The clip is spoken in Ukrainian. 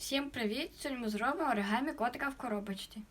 Всім привіт! Сьогодні ми зробимо оригамі котика в коробочці.